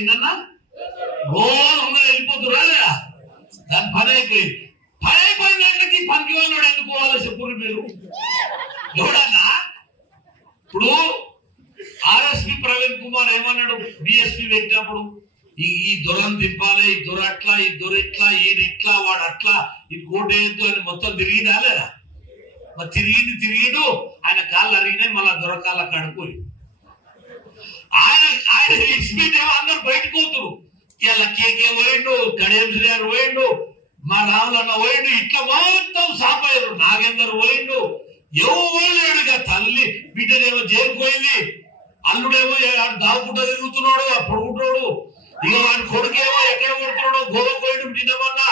ఏంటన్నా రోజు వెళ్ళిపోతురా దాని పని అయిపోయింది. పని అయిపోయిన దాంట్లోకి పనికి వాళ్ళోడు ఎందుకు పోవాలి చెప్పురు మీరు ఎవడన్నా? ఇప్పుడు ఆర్ఎస్పి ప్రవీణ్ కుమార్ ఏమన్నాడు బిఎస్పి పెట్టినప్పుడు, ఈ దొరను దింపాలి, ఈ దొర అట్లా, ఈ దొర ఇట్లా, ఈయన ఇట్లా, వాడు అట్లా, ఈ కోటేయద్దు అని మొత్తం తిరిగినా లేదా? మరి తిరిగిడు ఆయన కాళ్ళు అరిగినాయి, మళ్ళా దొర కాళ్ళ కడుకోయి ఆయన ఇచ్చిమేమో అందరు బయటకు పోతురు. ఇలా కేకే పోయిండు, కడియం శ్రీగారు పోయిండు, మా రాములన్న పోయిండు, ఇట్లా మొత్తం సాపయ్యారు. నాగేందర్ పోయిండు, ఎవరు లేడుగా. తల్లి బిడ్డనేమో జైలుపోయింది, అల్లుడేమో దావుకుంట తిరుగుతున్నాడు, ఆ పొడుగుంటాడు. ఇక వాడి కొడుకేమో ఎక్కడ కొడుతున్నాడు, గోవ పోయిడు నిన్నమన్నా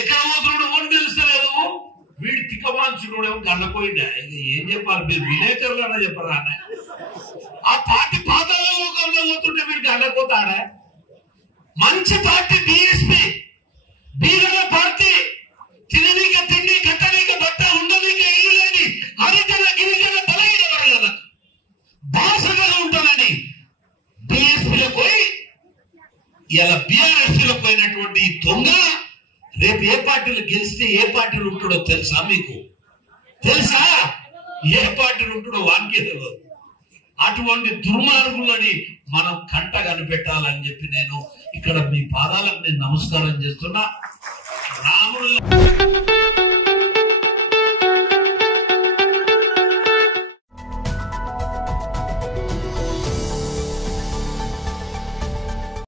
ఎక్కడ పోతున్నాడు అని తెలుస్తలేదు. వీడి తిక్కమాల్చున్నాడేమో గండపోయిండా. ఇక ఏం చెప్పాలి, మీరు విలేకరులన్నా చెప్పరా? ఆ పార్టీ పాతాళంలో పోతుంటే మీరు గండపోతాడా? మంచి పార్టీ బిఎస్పీ, బీగల పార్టీ, తిననీక తిండి, కట్టనీక బట్ట, ఉండనీక ఇల్లు లేని హరిజన గిరిజన బలహీన వర్గాలకు బాసగా ఉంటుందని బిఎస్పీలో పోయి ఇలా బిఆర్ఎస్పీలో పోయినటువంటి దొంగ రేపు ఏ పార్టీలు గెలిస్తే ఏ పార్టీలు ఉంటాడో తెలుసా? మీకు తెలుసా? ఏ పార్టీలు ఉంటాడో వానికే తెలియదు. అటువంటి దుర్మార్గులని మనం కంట కనిపెట్టాలని చెప్పి నేను ఇక్కడ మీ పాదాలకు నేను నమస్కారం చేస్తున్నా. రాముడు